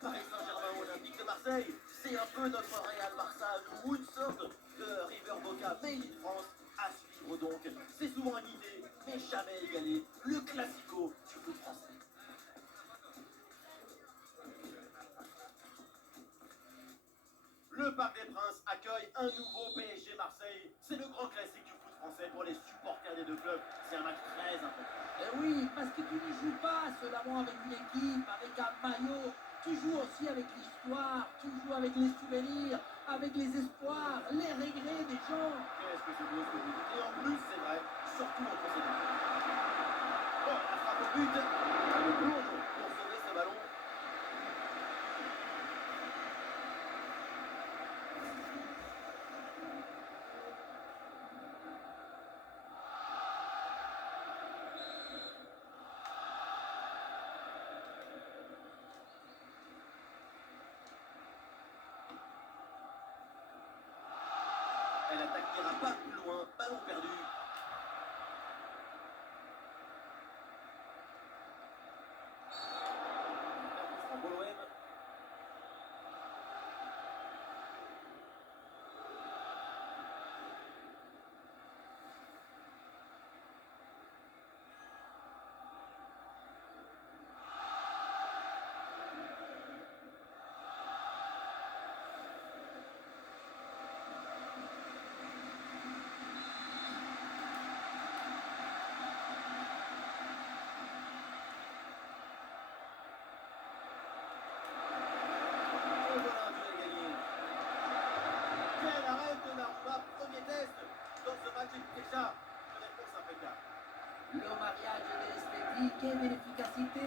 Paris Saint-Germain Olympique de Marseille, c'est un peu notre Real Barça ou une sorte de River Boca Made in France à suivre donc. C'est souvent imité, mais jamais égalé. Le classico du foot français. Le Parc des Princes accueille un nouveau PSG Marseille. C'est le grand classique du foot français pour les supporters des deux clubs. C'est un match très important. Eh oui, parce que tu ne joues pas seulement avec une équipe, avec un maillot. Tu joues aussi avec l'histoire, tu joues avec les souvenirs, avec les espoirs, les regrets des gens. Qu'est-ce que c'est beau ce que vous dites. Et en plus, c'est vrai, surtout entre ces deux. Oh, la frappe au but. Le plonge pour sauver ce ballon. Elle attaque n'ira pas plus loin. Ballon perdu. Pour l'OM. Et voilà un duel gagné. Quel arrêt de Donnarumma, premier test dans ce match et déjà une réponse impeccable. Le mariage de l'esthétique et de l'efficacité.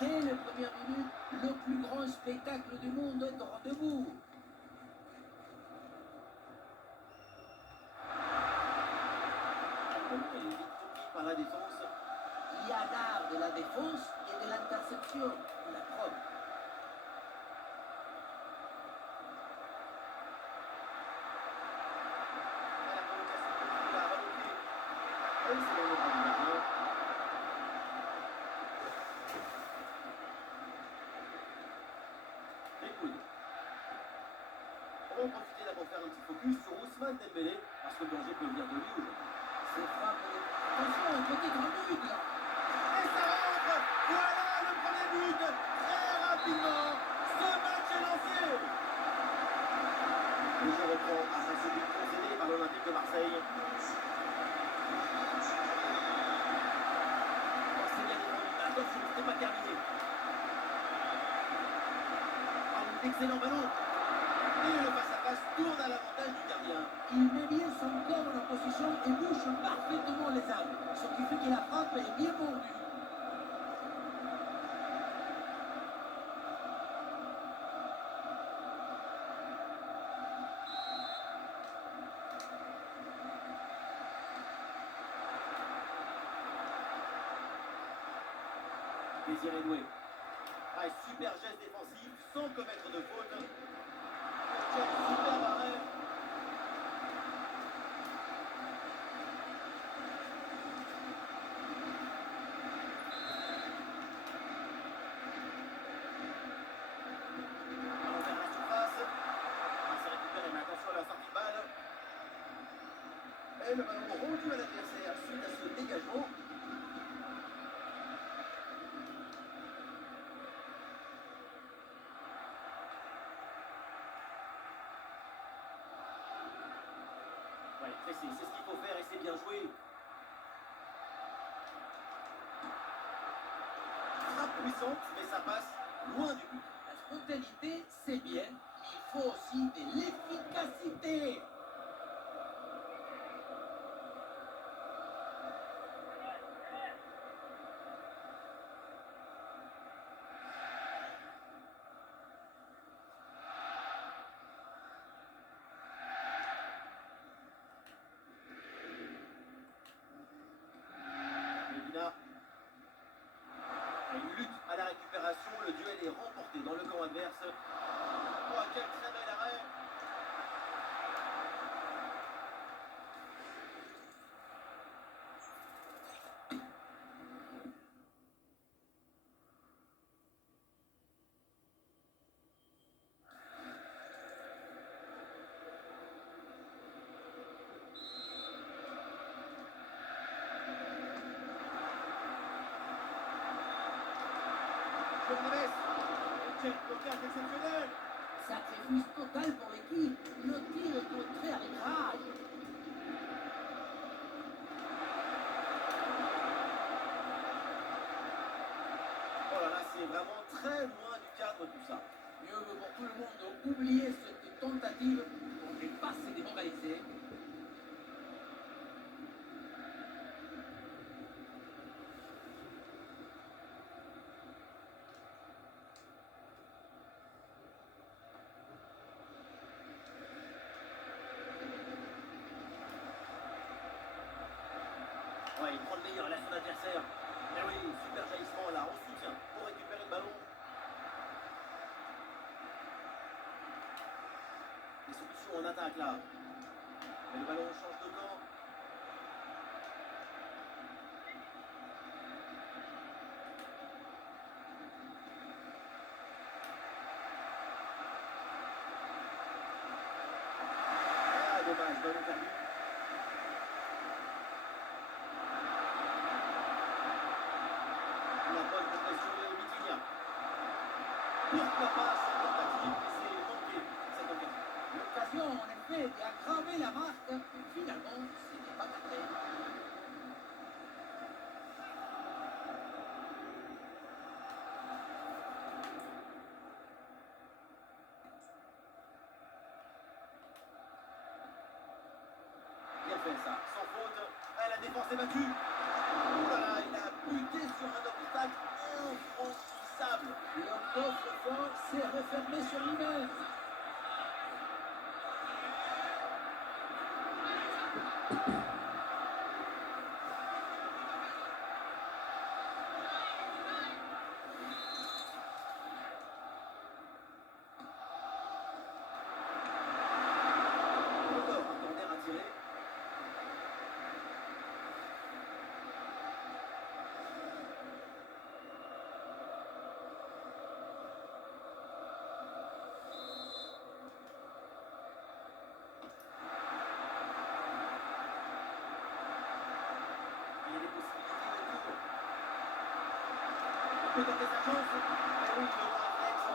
Dès les premières minutes, le plus grand spectacle du monde est au rendez-vous. Le ballon est vite repris par la défense. Il y a l'art de la défense et de l'interception. La preuve. À la provocation, il a remonté. Et c'est dans le rang du gardien. Les coudes. On va en profiter là pour faire un petit focus sur Ousmane Dembélé, parce que le danger peut venir de lui aujourd'hui. C'est frappe. Attention, un petit grand but là. Et ça rentre. Voilà le premier but. Très rapidement, ce match est lancé. Le jeu reprend après ce but concédé par l'Olympique de Marseille. Oh, c'est bien défendu. Attention, ce n'est pas terminé. Un excellent ballon. Et le face-à-face tourne à l'avantage du gardien. Il met bien son corps dans la position et bouge parfaitement les arbres, ce qui fait que la frappe est bien mordue. Désiré Doué. Ah, super geste défensif sans commettre de faute. Quel super arrêt. Ballon vers la surface. Ah, c'est récupéré, mais attention à la sortie de balle. Et le ballon rendu à l'adversaire suite à ce dégagement. Ouais, c'est ce qu'il faut faire et c'est bien joué. Frappe puissante, mais ça passe loin du but. La spontanéité, c'est bien, mais il faut aussi de l'efficacité. Medina. Une lutte à la récupération, le duel est remporté dans le camp adverse. Oh, quel très bel arrêt. João Neves. Quel blocage exceptionnel. Sacrifice total pour l'équipe. Le tir est contré avec rage. Oh là là, c'est vraiment très loin du cadre tout ça. Mieux vaut pour tout le monde oublier cette tentative pour ne pas se démoraliser. Ouais, il prend le meilleur, il a son adversaire. Mais oui, super jaillissement là, en soutien pour récupérer le ballon. Des solutions en attaque là. Mais le ballon change de camp. Ah, dommage, ballon perdu. La bonne progression de Vitinha. Pourquoi pas cette tentative, mais c'est manqué cette occasion. L'occasion, en effet, d'aggraver la marque. Et finalement, ce n'est pas passé. Bien fait ça, sans faute. Ah, la défense est battue. Oh là là, il a buté sur un obstacle infranchissable. Le coffre-fort s'est refermé sur lui-même. Encore un corner à tirer. Il y a des possibilités de tour. Il peut tenter sa chance. Mais oui, le réflexe.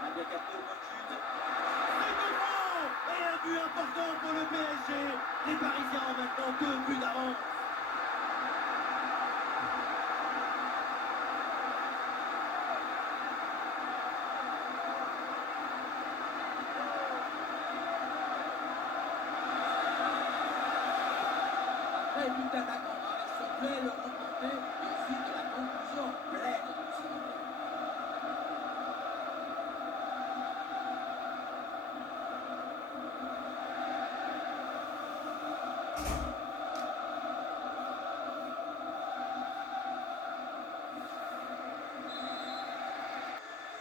A bien capté au point de chute. Et un but important pour le PSG. Les Parisiens ont maintenant 2 buts d'avance. Après, but d'attaquant avec son play, le remporté, et ensuite la conclusion pleine de lucidité.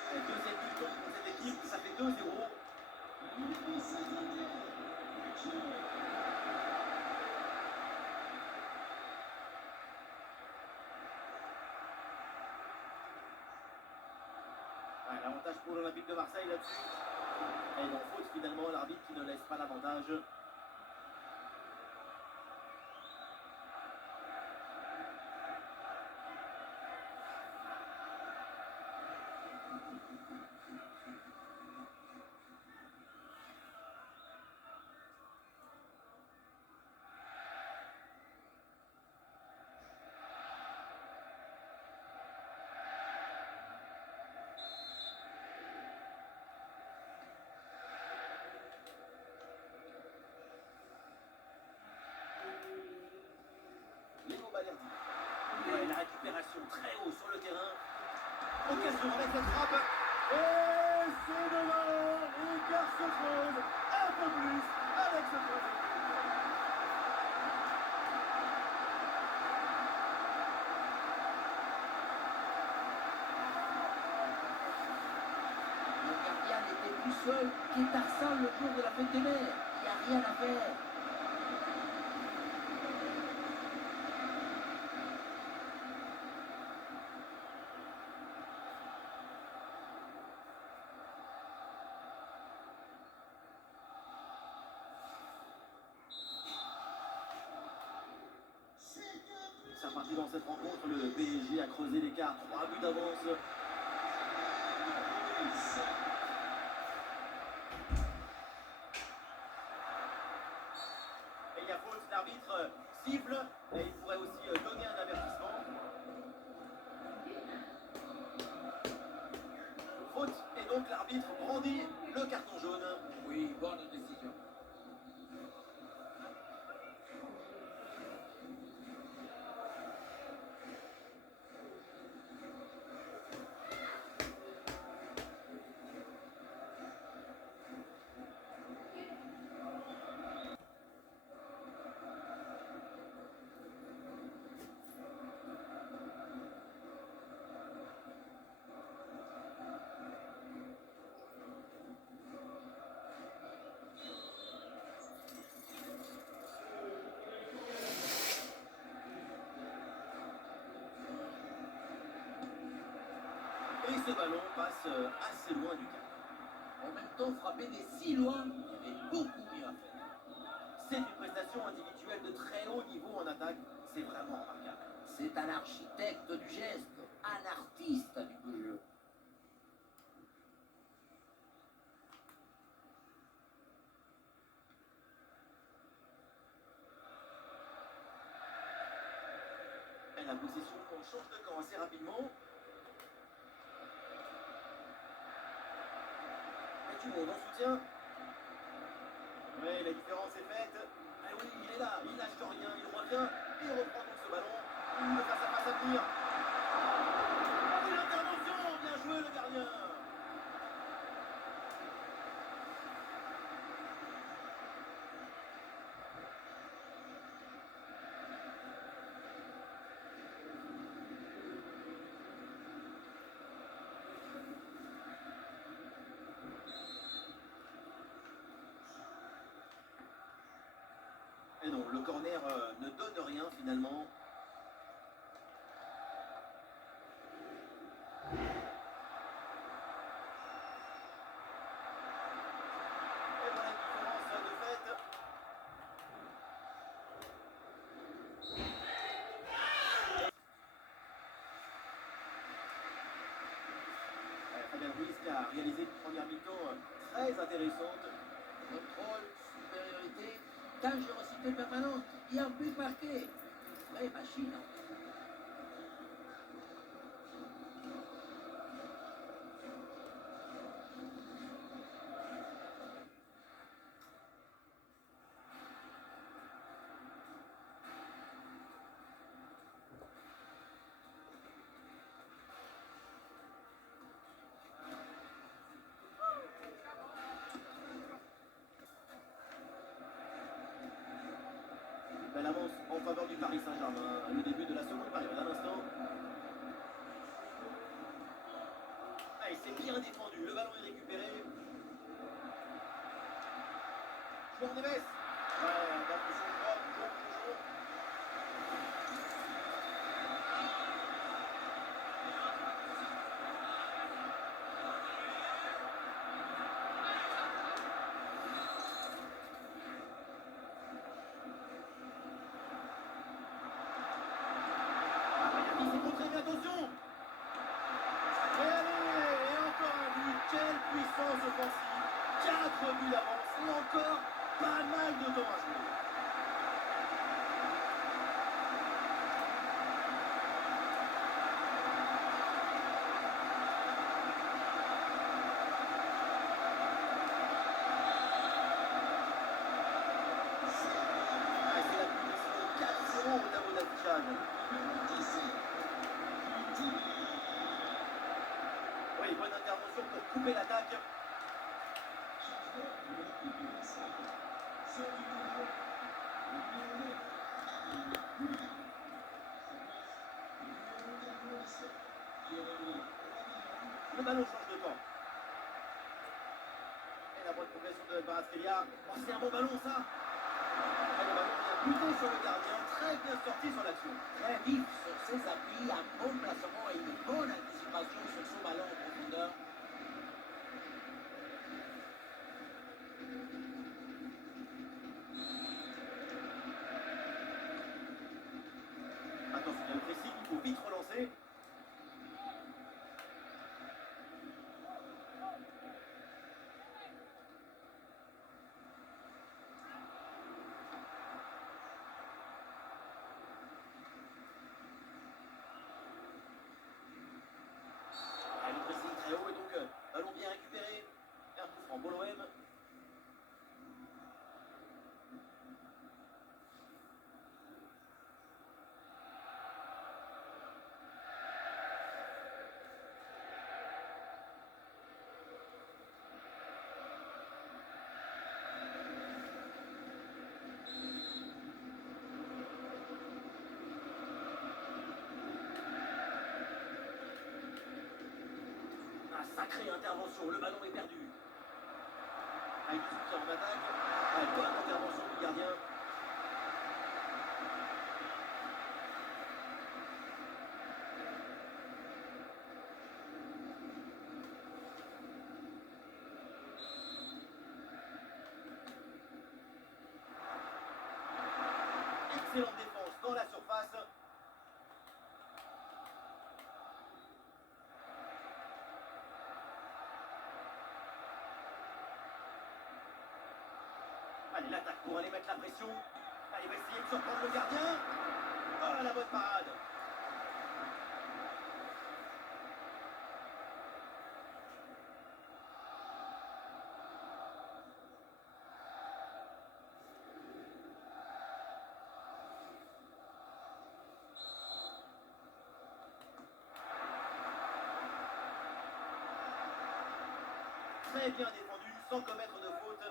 Et deuxième but donc pour cette équipe, ça fait 2-0. Ouais, l'avantage pour l'Olympique de Marseille là-dessus. Et donc faute finalement, l'arbitre qui ne laisse pas l'avantage. Léo Balerdi. Ouais, la récupération très haut sur le terrain. Occasion avec cette frappe. Et c'est devant. L'écart se creuse un peu plus avec ce troisième. Le gardien n'était plus seul qui est Tarzan le jour de la fête des mères. Il n'y a rien à faire. C'est reparti dans cette rencontre, le PSG a creusé l'écart, 3 buts d'avance. Et il y a faute, l'arbitre siffle et il pourrait aussi donner un avertissement. Faute et donc l'arbitre brandit le carton jaune. Oui, bonne décision. Et ce ballon passe assez loin du cadre. En même temps, frapper des si loin, il y avait beaucoup mieux à faire. C'est une prestation individuelle de très haut niveau en attaque. C'est vraiment remarquable. C'est un architecte du geste, un artiste du jeu. Et la possession, on change de camp assez rapidement. Et du monde en soutien. Ouais, la différence est faite. Ah oui, il est là, il lâche rien, il revient et reprend donc ce ballon. Le face à face à venir. Et l'intervention, bien joué le gardien. Et non, le corner ne donne rien finalement. Et voilà une différence de fait. Fabien Ruiz qui a réalisé une première mi-temps très intéressante. Contrôle, supériorité, dangerosité permanente. Il y a un but marqué. Vraie machine. Belle avance en faveur du Paris Saint-Germain. Le début de la seconde période à l'instant. Ah, il s'est bien défendu. Le ballon est récupéré. Joueur Neves. Ouais, dans le son droit, bon toujours. Il s'est contré, mais attention. Et allez, et encore un but. Quelle puissance offensive. 4 buts d'avance et encore pas mal de temps à jouer. Ah, c'est la punition 4-0 au tableau d'affichage. Oui, bonne intervention pour couper l'attaque. Le ballon change de camp. bonne progression de Kvaratskhelia. Oh, c'est un bon ballon ça. Et le ballon vient buter sur le gardien, très bien sorti sur l'action. Très vif sur ses appuis, un bon placement et une bonne anticipation sur son ballon en profondeur. Attention, il y a le pressing, il faut vite relancer. Ah, le pressing très haut et donc ballon bien récupéré. Et un coup franc pour l'OM. Ah, sacrée intervention, le ballon est perdu. Ah, il soutient en attaque. Ah, bonne intervention du gardien. Excellente défense dans la surface. Allez, l'attaque pour aller mettre la pression. Allez, il va essayer de surprendre le gardien. Oh, la bonne parade. Très bien défendu, sans commettre de faute.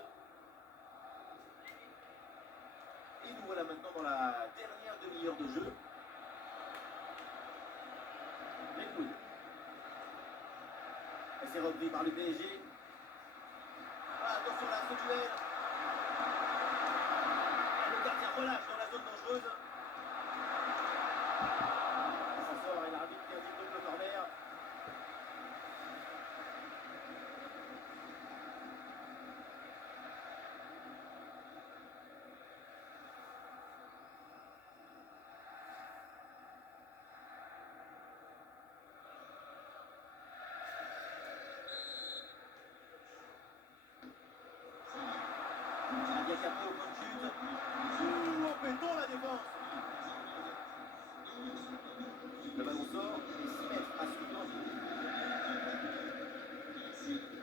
Et nous voilà maintenant dans la dernière demi-heure de jeu. Les couilles. Et c'est repris par le PSG. Ah, attention là, ce duel. Et le gardien relâche dans la zone dangereuse. Et ça sort et l'arbitre qui indique donc le corner. Il y a Capé au point de chute. Ouh, en béton la défense. Le ballon sort et 6 mètres à suivre.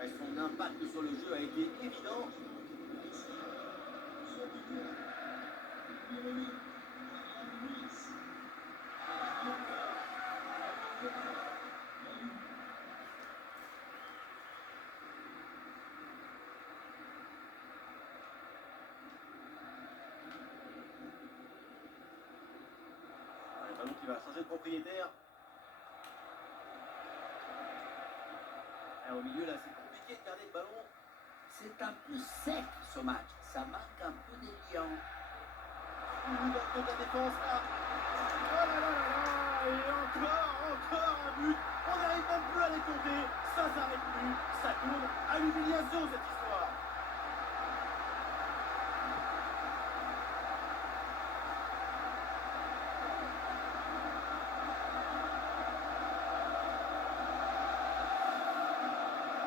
Et son impact sur le jeu a été évident. Le ballon qui va changer de propriétaire. Et au milieu là, c'est compliqué de garder le ballon. C'est un peu sec ce match, ça manque un peu d'élan. Ouh, dans toute la défense là. Oh là là là là. Et encore un but. On n'arrive même plus à les compter. Ça s'arrête plus. Ça tourne à l'humiliation cette histoire.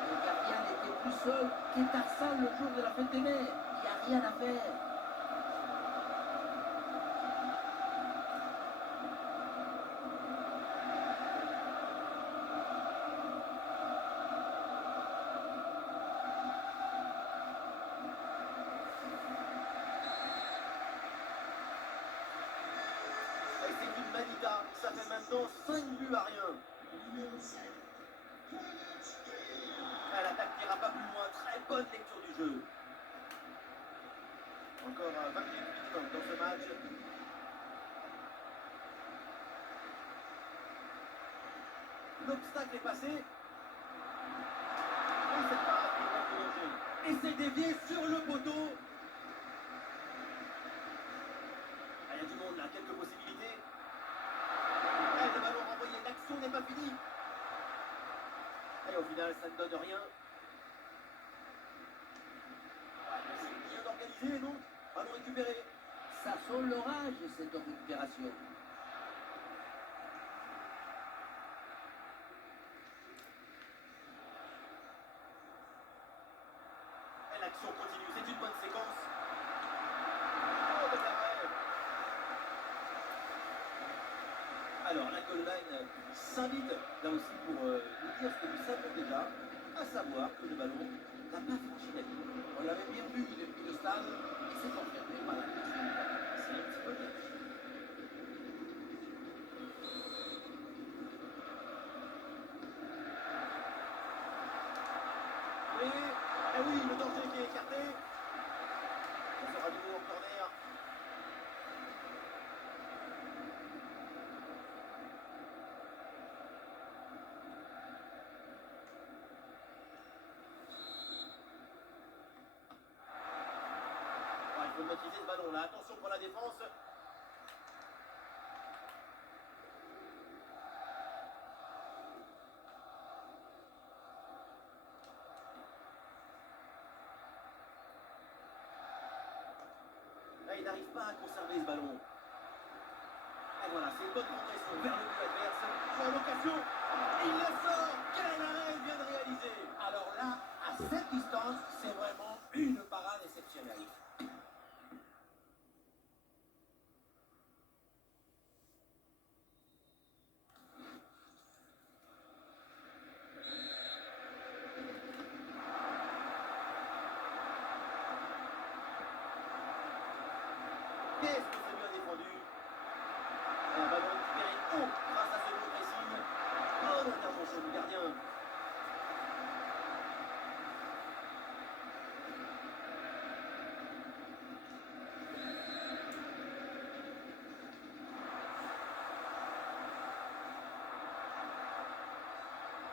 Le gardien n'était plus seul qu'Etarsal le jour de la fête des mères. Il n'y a rien à faire. Et c'est une manita. Ça fait maintenant 5 buts à rien. Ah, l'attaque n'ira pas plus loin. Très bonne lecture du jeu. Encore 20 minutes minimum dans ce match. L'obstacle est passé. Et cette parade qui est en danger. Et c'est dévié sur le poteau. Ah, il y a du monde là, quelques possibilités. Ah, le ballon renvoyé, l'action n'est pas finie. Et au final, ça ne donne rien. Ouais, mais c'est bien organisé, non? Ballon récupéré. Ça sent l'orage, cette récupération. Et l'action continue, c'est une bonne séquence. Oh, mais arrête. Alors, la goal line s'invite là aussi pour nous dire ce que nous savons déjà, à savoir que le ballon n'a pas franchi la ligne. On l'avait bien vu depuis le stade et c'est confirmé par la deuxième fois. C'est un petit peu bien. Et oui, le danger qui est écarté. On sera de nouveau en corner. Ouais, il faut maîtriser ce ballon là. Attention pour la défense. Là, il n'arrive pas à conserver ce ballon. Et voilà, c'est une bonne progression vers le but adverse. Pour l'occasion, il la sort. Quel arrêt il vient de réaliser. Alors là, à cette distance, c'est vraiment une parade exceptionnelle. Qu'est-ce que c'est bien défendu. Et un ballon récupéré haut grâce à ce bon pressing. Bonne intervention du gardien.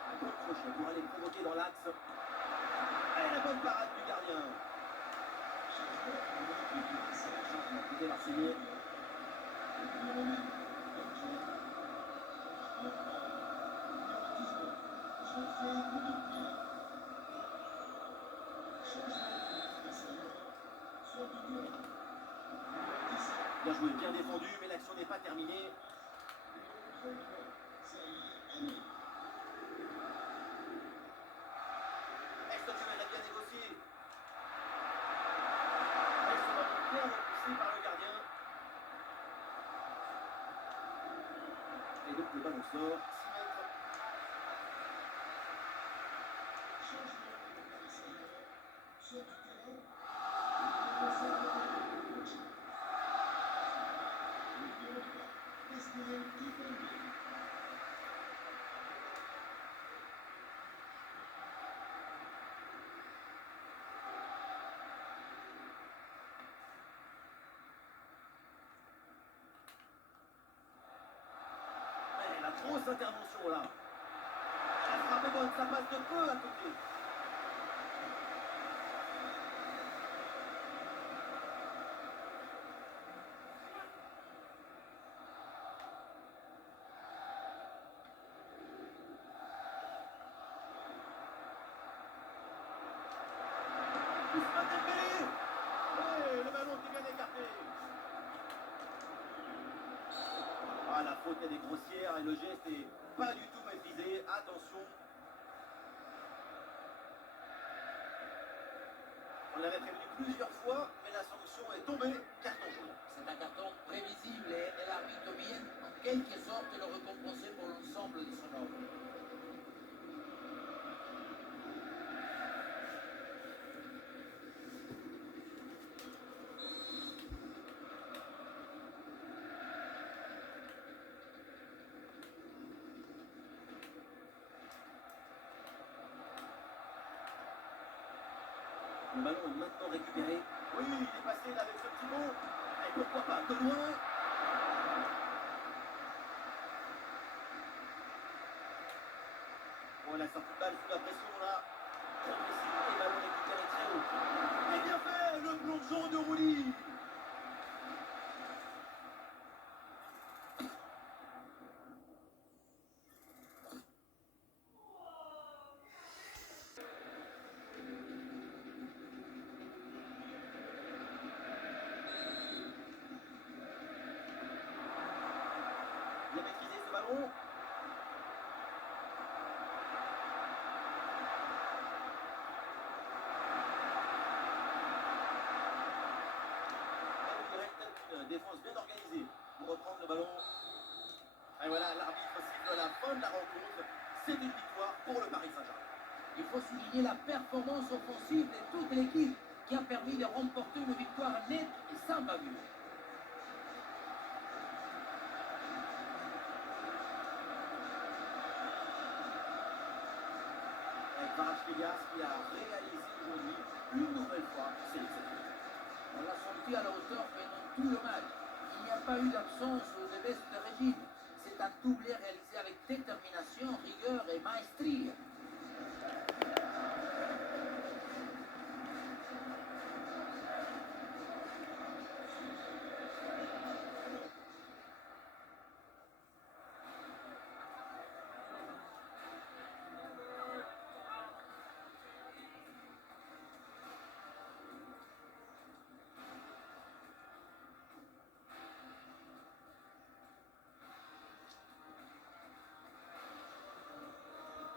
Un bon crochet pour aller le provoquer dans l'axe. Et la bonne parade du gardien. Côté Marseillais. Bien joué, bien défendu, mais l'action n'est pas terminée. Exceptionnel, a bien négocié. Et ce ballon bien repoussé par le gardien. Et donc le ballon sort. 6 mètres. Et la grosse intervention là. La frappe est bonne, ça passe de peu à côté. Ousmane Dembélé. Ouais, le ballon qui vient d'écarter. Ah, la faute elle est grossière et le geste est pas du tout maîtrisé. Attention. On l'avait prévenu plusieurs fois, mais la sanction est tombée. Carton jaune. C'est un carton prévisible et l'arbitre vient en quelque sorte le récompenser pour l'ensemble de son œuvre. Le ballon est maintenant récupéré. Oui, il est passé là avec ce petit bond. Et pourquoi pas de loin. Bon, la sortie de balle sous la pression là. Trop précis et ballon récupéré très haut. défense bien organisée pour reprendre le ballon. Et voilà, l'arbitre siffle la fin de la rencontre. C'est une victoire pour le Paris Saint-Germain. Il faut souligner la performance offensive de toute l'équipe qui a permis de remporter une victoire nette et sans bavure. Kvaratskhelia qui a réalisé aujourd'hui une nouvelle fois ses exceptions. On l'a senti à la hauteur pendant tout le match. Il n'y a pas eu d'absence de baisse de régime. C'est un doublé réalisé avec détermination, rigueur et maestria.